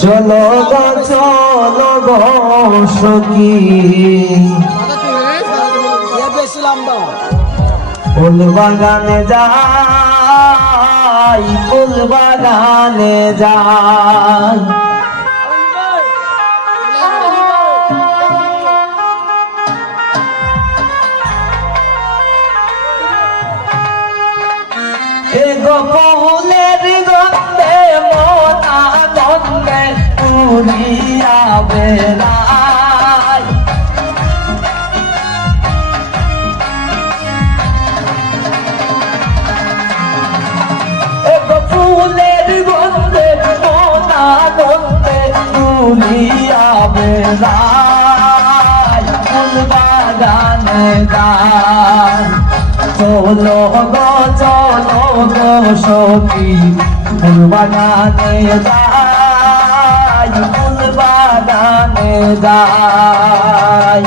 চলো গো চলো গো সখী ফুল বাগানে যাই ফুল বাগানে যাই এগো ফুলের গন্ধে মন আনন্দে উড়িয়া বেড়ায় এগো ফুলের গন্ধে মন আনন্দে উড়িয়া বেড়ায় ফুল বাগানে যায় চলো গো চলো গো সখী ফুল বাগানে যাই ফুল বাগানে যাই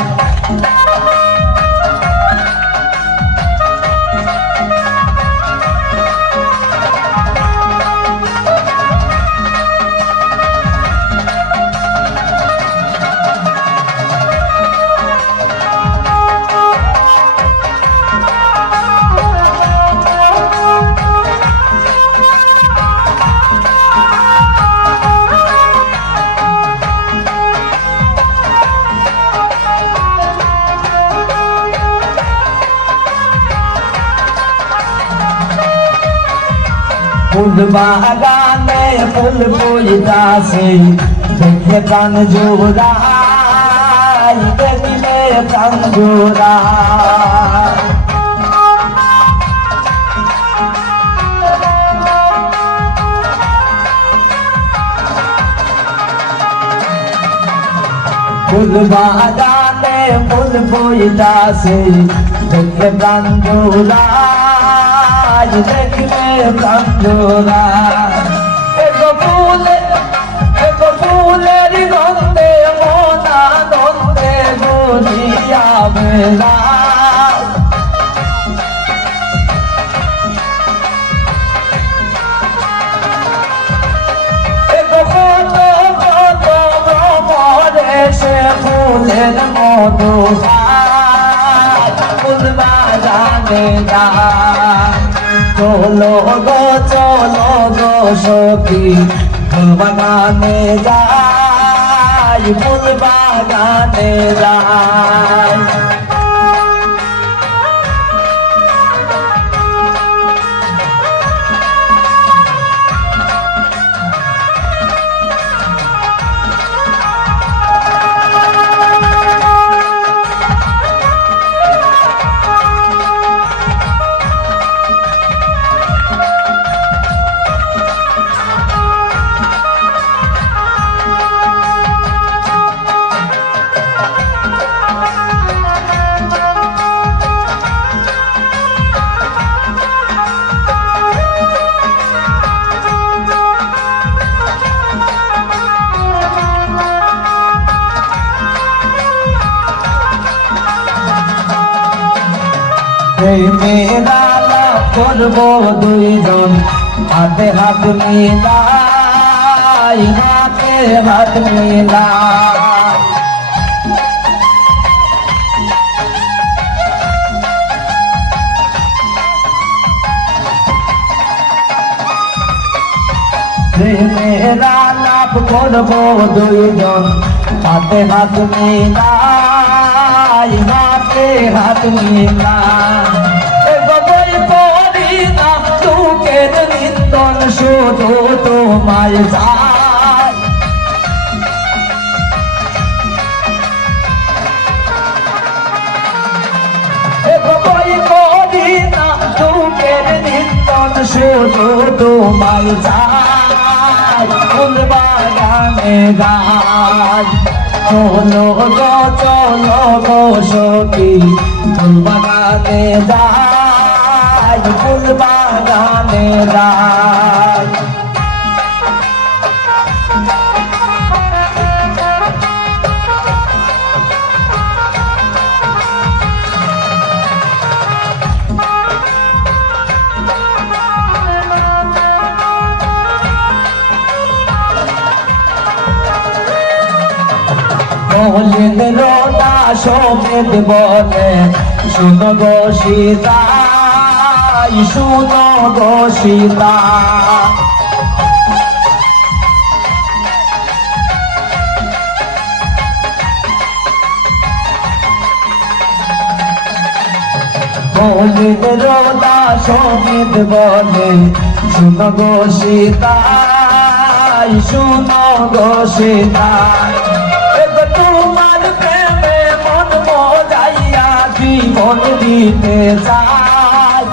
ফুল বাগানে ফুল ফুইতাছে দেখে প্রাণ জোড়াই দেখিলে প্রাণ জোড়াই ফুল বাগানে ফুল ফুইতাছে দেখে প্রাণ জোড়াই দেখিলে প্রাণ জোড়াই এগো ফুলের গন্ধে মন আনন্দে গুলিয়া বেড়ায় এগো কত কত ভ্রমরে সে ফুলের মধু খায় ফুল বাগানে যায় চলো গো সখী ফুল বাগানে যাই ফুল বাগানে যাই মেয়েরা করবো দুইজন হাতে হাত মিলাই হাতে হাত মিলাই মেয়েরা লাভ করবো দুইজন হাতে হাত মিলাই হাতে হাত মিলাই নিন্দন শুধু তোমায় যায় চুকের নিন্দন শুধু তোমায় যায় ফুল বাগানে যায় চলো গো সখী ফুল বাগানে যায় ফুল বাগানে যায় মলিন রোদা সমেত বলে শুনো গো সীতা শুনো গো সীতা মলিন রোদা সমেত বলে শুনো গো সীতা শুনো গো সীতা তোমার প্রেমে মন মজাইয়া জীবন দিতে চাই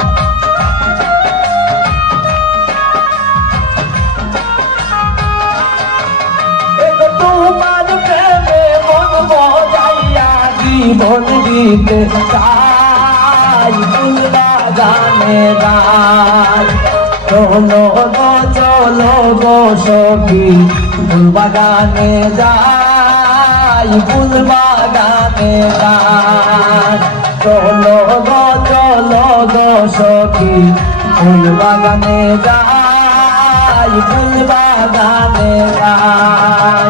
তোমার প্রেমে মন মজাইয়া জীবন দিতে চাই গানে গান চলো গো চলো গো সখী ফুল বাগানে যাই ফুল বাগানে যাই চলো গো সখী ফুল বাগানে যাই ফুল বাগানে যাই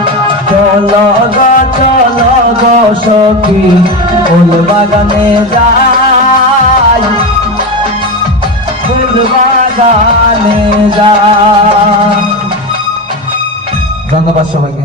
চলো গো সখী ফুল বাগানে যাই ফুল বাগানে যাই। ধন্যবাদ সবাইকে।